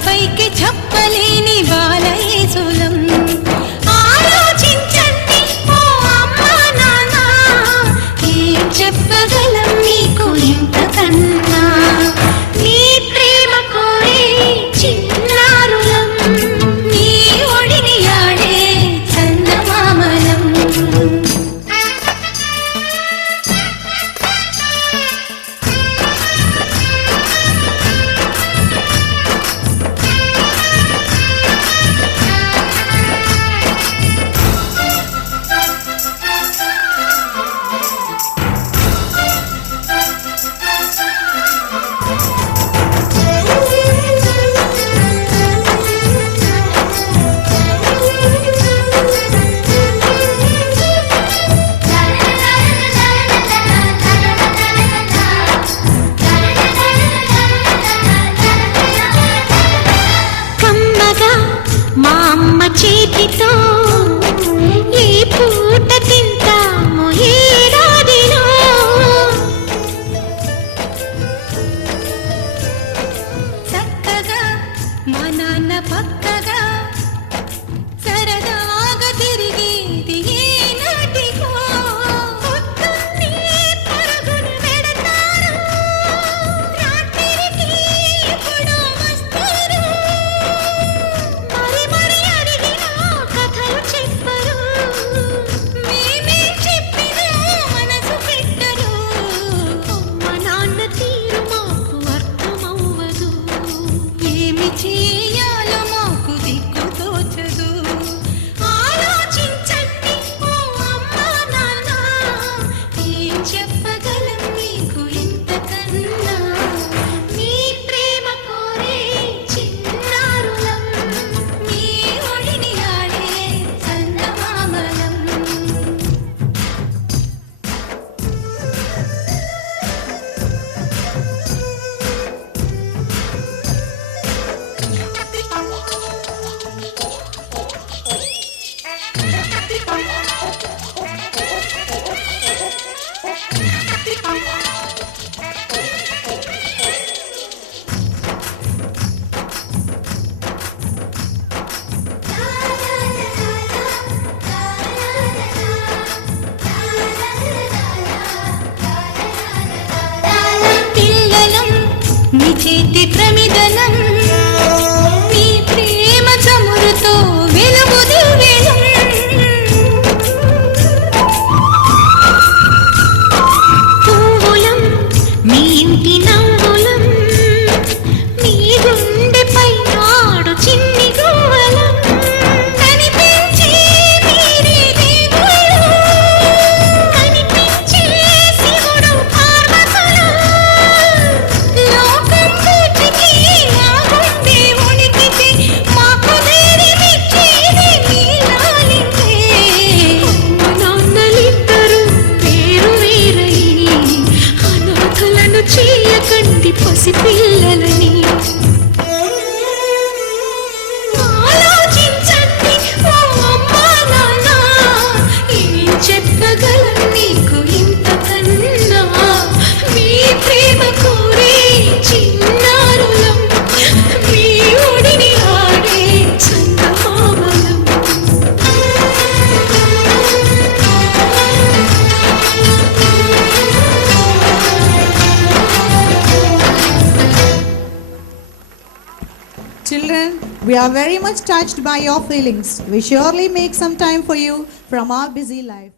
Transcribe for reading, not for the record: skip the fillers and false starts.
ఇకపైకి చెప్పలేని బాలయేసులం. ఆలోచించండి ఓ అమ్మా నాన్న, ఏం చెప్పగలం నీకు ఇంతకన్నా. నీ ప్రేమ కోరే చిన్నారులం, నీ ఒడిని ఆడే చందమామలం. మా అమ్మ చేతితో ఏ పూట తింటాము ఏడాదిలో. చక్కగా మా నాన్న పక్కగా సరదాగా తిరిగేది ఏనాటికో. పొద్దున్నే పరుగులు పెడతారు, రాత్రికి ఎప్పుడో వస్తారు. మరి అడిగినా కథలు చెప్పరు, మేమే చెప్పినా మనసు పెట్టరు. అమ్మ నాన్న తీరు మాకు అర్థమవ్వదు, ఏమి చేయాలో మాకు దిక్కు తోచదు. ఆలోచించండి ఓ అమ్మా నాన్న, ఏం చెప్పగలం నీకు ఇంతకన్నా. నీ ప్రేమ కోరే చిన్నారులం, నీ ఒడిని ఆడే చందమామలం. పిల్లలం నీ చేతి ప్రమిదనం, నీ ప్రేమ చమురుతో వెలుగు దివ్యలం. పువ్వులం మీ ఇంటి నవ్వులం, మీ గుండెపై నాడు చిన్ని గువ్వలం. కనిపించే మీరే దేవుడు, కనిపించే శివుడు పార్వతులు. లోకం పూర్తికి మా గుండె ఉనికితే, మాకు ధైర్యమిచ్చేది మీ లాలితే. అమ్మ నాన్నలిద్దరూ వేరు వేరై అనాథలను చేయకండి పసిపిల్లలని. ఆలోచించండి ఓ అమ్మా నాన్న, ఏం చెప్పగలం నీకు ఇంతకన్నా. మీ ప్రేమ కోరే చిన్నారులం, మీ ఒడిని ఆడే చందమామలం. Children, we are very much touched by your feelings. We surely make some time for you from our busy life.